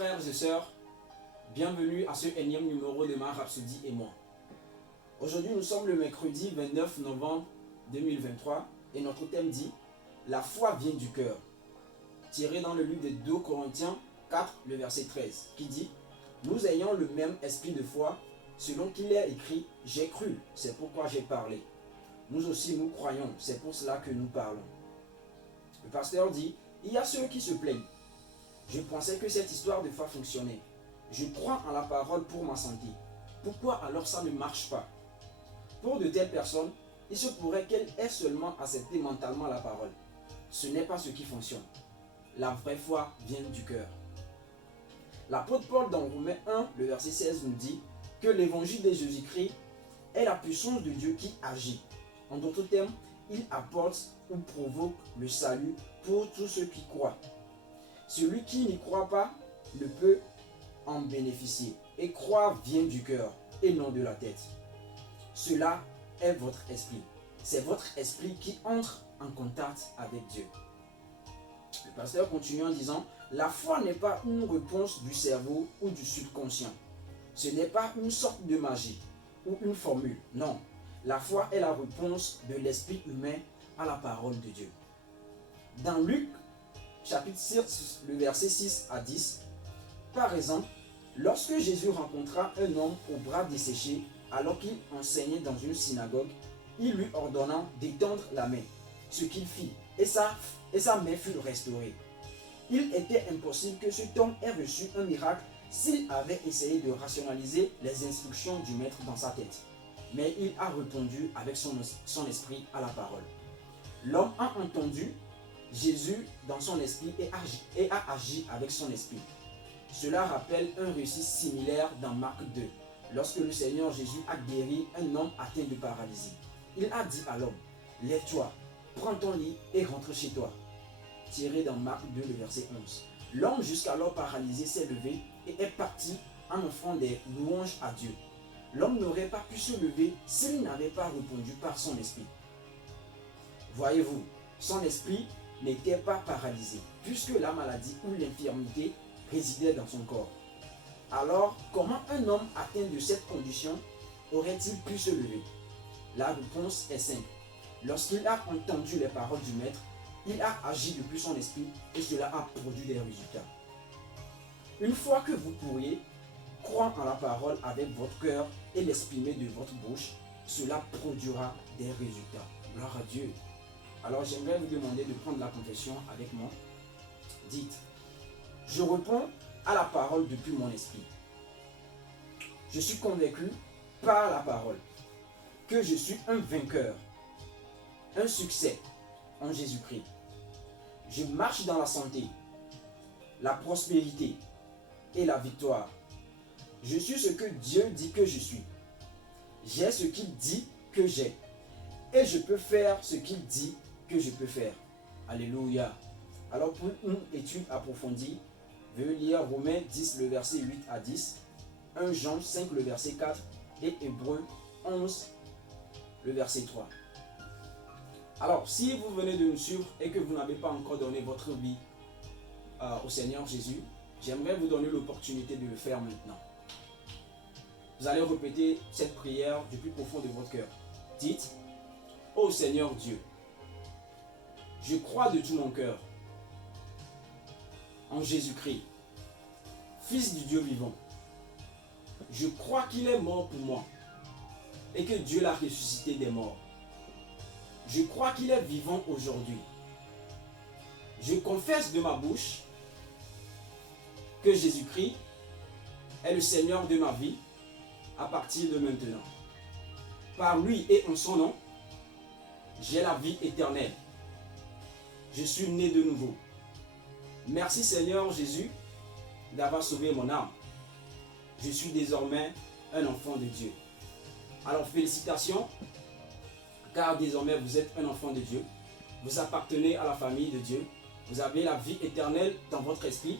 frères et sœurs, bienvenue à ce énième numéro de ma Rhapsodie et moi. Aujourd'hui nous sommes le mercredi 29 novembre 2023 et notre thème dit « La foi vient du cœur » tiré dans le livre de 2 Corinthiens 4, le verset 13 qui dit « Nous ayons le même esprit de foi, selon qu'il est écrit « J'ai cru, c'est pourquoi j'ai parlé ». Nous aussi nous croyons, c'est pour cela que nous parlons. Le pasteur dit « Il y a ceux qui se plaignent. Je pensais que cette histoire de foi fonctionnait. Je crois en la parole pour ma santé. Pourquoi alors ça ne marche pas ?» Pour de telles personnes, il se pourrait qu'elles aient seulement accepté mentalement la parole. Ce n'est pas ce qui fonctionne. La vraie foi vient du cœur. L'apôtre Paul dans Romains 1, le verset 16 nous dit que l'évangile de Jésus-Christ est la puissance de Dieu qui agit. En d'autres termes, il apporte ou provoque le salut pour tous ceux qui croient. Celui qui n'y croit pas ne peut en bénéficier. Et croire vient du cœur et non de la tête. Cela est votre esprit. C'est votre esprit qui entre en contact avec Dieu. Le pasteur continue en disant « La foi n'est pas une réponse du cerveau ou du subconscient. Ce n'est pas une sorte de magie ou une formule. Non, la foi est la réponse de l'esprit humain à la parole de Dieu. » Dans Luc, chapitre 6, le verset 6 à 10, par exemple, lorsque Jésus rencontra un homme au bras desséché alors qu'il enseignait dans une synagogue, il lui ordonna d'étendre la main, ce qu'il fit, et sa main fut restaurée. Il était impossible que cet homme ait reçu un miracle s'il avait essayé de rationaliser les instructions du maître dans sa tête. Mais il a répondu avec son esprit à la parole. L'homme a entendu Jésus dans son esprit et a agi avec son esprit. Cela rappelle un récit similaire dans Marc 2, lorsque le Seigneur Jésus a guéri un homme atteint de paralysie. Il a dit à l'homme, « Lève-toi, prends ton lit et rentre chez toi. » Tiré dans Marc 2, le verset 11. L'homme jusqu'alors paralysé s'est levé et est parti en offrant des louanges à Dieu. L'homme n'aurait pas pu se lever s'il n'avait pas répondu par son esprit. Voyez-vous, son esprit n'était pas paralysé, puisque la maladie ou l'infirmité résidait dans son corps. Alors, comment un homme atteint de cette condition aurait-il pu se lever? La réponse est simple. Lorsqu'il a entendu les paroles du Maître, il a agi depuis son esprit et cela a produit des résultats. Une fois que vous pourriez croire en la parole avec votre cœur et l'exprimer de votre bouche, cela produira des résultats. Gloire à Dieu. Alors j'aimerais vous demander de prendre la confession avec moi. Dites, je réponds à la parole depuis mon esprit. Je suis convaincu par la parole que je suis un vainqueur, un succès en Jésus-Christ. Je marche dans la santé, la prospérité et la victoire. Je suis ce que Dieu dit que je suis. J'ai ce qu'il dit que j'ai. Et je peux faire ce qu'il dit que je peux faire. Alléluia. Alors pour une étude approfondie, veuillez lire Romains 10, le verset 8 à 10, 1 Jean 5, le verset 4 et Hébreux 11, le verset 3. Alors, si vous venez de nous suivre et que vous n'avez pas encore donné votre vie au Seigneur Jésus, j'aimerais vous donner l'opportunité de le faire maintenant. Vous allez répéter cette prière du plus profond de votre cœur. Dites, « Ô Seigneur Dieu, je crois de tout mon cœur en Jésus-Christ, Fils du Dieu vivant. Je crois qu'il est mort pour moi et que Dieu l'a ressuscité des morts. Je crois qu'il est vivant aujourd'hui. Je confesse de ma bouche que Jésus-Christ est le Seigneur de ma vie à partir de maintenant. Par lui et en son nom, j'ai la vie éternelle. Je suis né de nouveau. Merci Seigneur Jésus d'avoir sauvé mon âme. Je suis désormais un enfant de Dieu. Alors félicitations, car désormais vous êtes un enfant de Dieu. Vous appartenez à la famille de Dieu. Vous avez la vie éternelle dans votre esprit.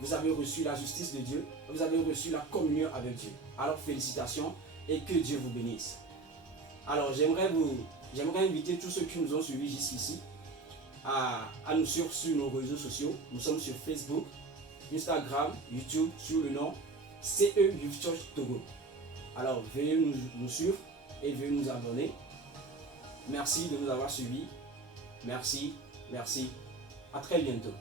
Vous avez reçu la justice de Dieu. Vous avez reçu la communion avec Dieu. Alors félicitations et que Dieu vous bénisse. Alors j'aimerais inviter tous ceux qui nous ont suivis jusqu'ici à nous suivre sur nos réseaux sociaux. Nous sommes sur Facebook, Instagram, YouTube sur le nom CE Youth Church Togo. Alors veuillez nous suivre et veuillez nous abonner. Merci de nous avoir suivis. Merci. À très bientôt.